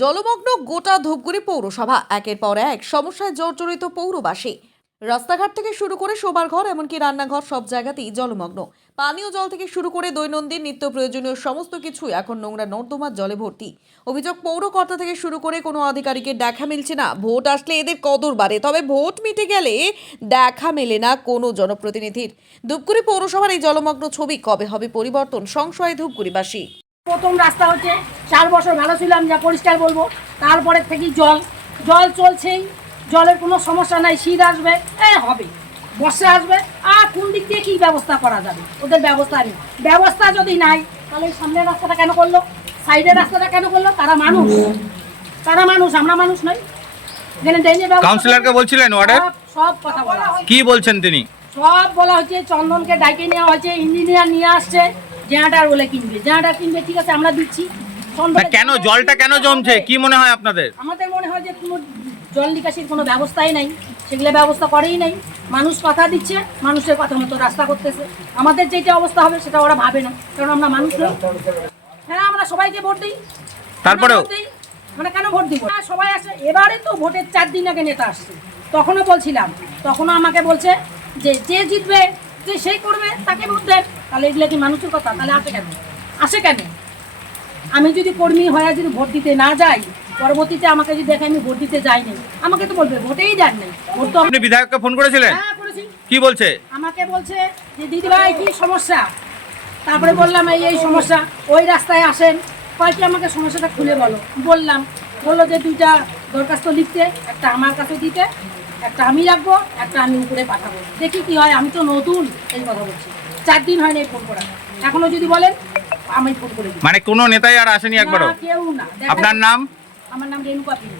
জলমগ্ন গোটা ধূপগুড়ি পৌরসভা, একের পর এক সমস্যায় জর্জরিত পৌরবাসী। রাস্তাঘাট থেকে শুরু করে শোবার ঘর, এমনকি রান্নাঘর, সব জায়গাতেই জলমগ্ন। পানীয় জল থেকে শুরু করে দৈনন্দিন নিত্য প্রয়োজনীয় সমস্ত কিছু এখন নোংরা নর্দমার জলে ভর্তি। অভিযোগ, পৌরকর্তা থেকে শুরু করে কোনো আধিকারিকের দেখা মিলছে না। ভোট আসলে এদের কদর বাড়ে, তবে ভোট মিটে গেলে দেখা মেলে না কোনো জনপ্রতিনিধির। ধূপগুড়ি পৌরসভার এই জলমগ্ন ছবি কবে হবে পরিবর্তন, সংশয় ধূপগুড়িবাসী। প্রথম রাস্তা হচ্ছে 4 বছর ভালো ছিলাম, যা পরিষ্কার বলবো। তারপরে থেকে জল চলছেই, জলের কোনো সমস্যা নাই। শীত আসবে হবে, বর্ষা আসবে, আর কোন দিক দিয়ে কী ব্যবস্থা করা যাবে? ওদের ব্যবস্থা নেই। ব্যবস্থা যদি নাই, তাহলে সামনের রাস্তাটা কেন করলো, সাইডের রাস্তাটা কেন করলো? তারা মানুষ, আমরা মানুষ নই? এখানে কাউন্সিলরকে বলছিলেন ওয়ার্ডে সব কথা বলা, কি বলছেন তিনি? সব বলা হচ্ছে। চন্দনকে ডাইকে নেওয়া হয়েছে, ইঞ্জিনিয়ার নিয়ে আসছে, জেনারেটর বলে কিনবে, জেনারেটর কিনবে, ঠিক আছে আমরা দিচ্ছি। কেন জলটা কেন জমছে কি মনে হয় আপনাদের? আমাদের মনে হয় যে কোনো জল নিকাশির কোনো ব্যবস্থাই নাই, সেগুলো ব্যবস্থা করেই নাই। মানুষ কথা দিচ্ছে, মানুষের কথা মতো রাস্তা করতেছে। আমাদের যেটা অবস্থা হবে সেটা ওরা ভাবে না, কারণ আমরা মানুষ নই। হ্যাঁ, আমরা সবাইকে ভোট দিই, তারপরেও মানে কেন ভোট দিব? সবাই আসে। এবারে তো ভোটের 4 দিন আগে নেতা আসছে, তখনও বলছিলাম, তখনও আমাকে বলছে যে জিতবে, যে সেই করবে, তাকে ভোট দেন। তাহলে এগুলো কি মানুষের কথা? তাহলে আসে কেন? আমি যদি কর্মী হয়ে যদি ভোট দিতে না যাই, পরবর্তীতে আমাকে যদি দেখে আমি ভোট দিতে যাইনি, আমাকে তো বলবে ভোটেই যান নাই। ভোট তো আপনি বিধায়ককে ফোন করেছিলেন? হ্যাঁ, করেছি। কি বলছে? আমাকে বলছে যে দিদিভাই কি সমস্যা। তারপরে বললাম এই সমস্যা, ওই রাস্তায় আসেন, কয় কি আমাকে সমস্যাটা খুলে বললাম। বললো যে 2টা দরখাস্ত লিখতে, একটা আমার কাছে দিতে, একটা আমি রাখবো, একটা আমি উপরে পাঠাবো, দেখি কি হয়। আমি তো নতুন, এই কথা বলছি। 4 দিন হয়নি ফোন করা, এখনো যদি বলেন আমি ফোন করে দিই। মানে কোনো নেতাই আর আসেনি একবারও? কেউ না। আপনার নাম? আমার নাম রেণুকা পিড়ি।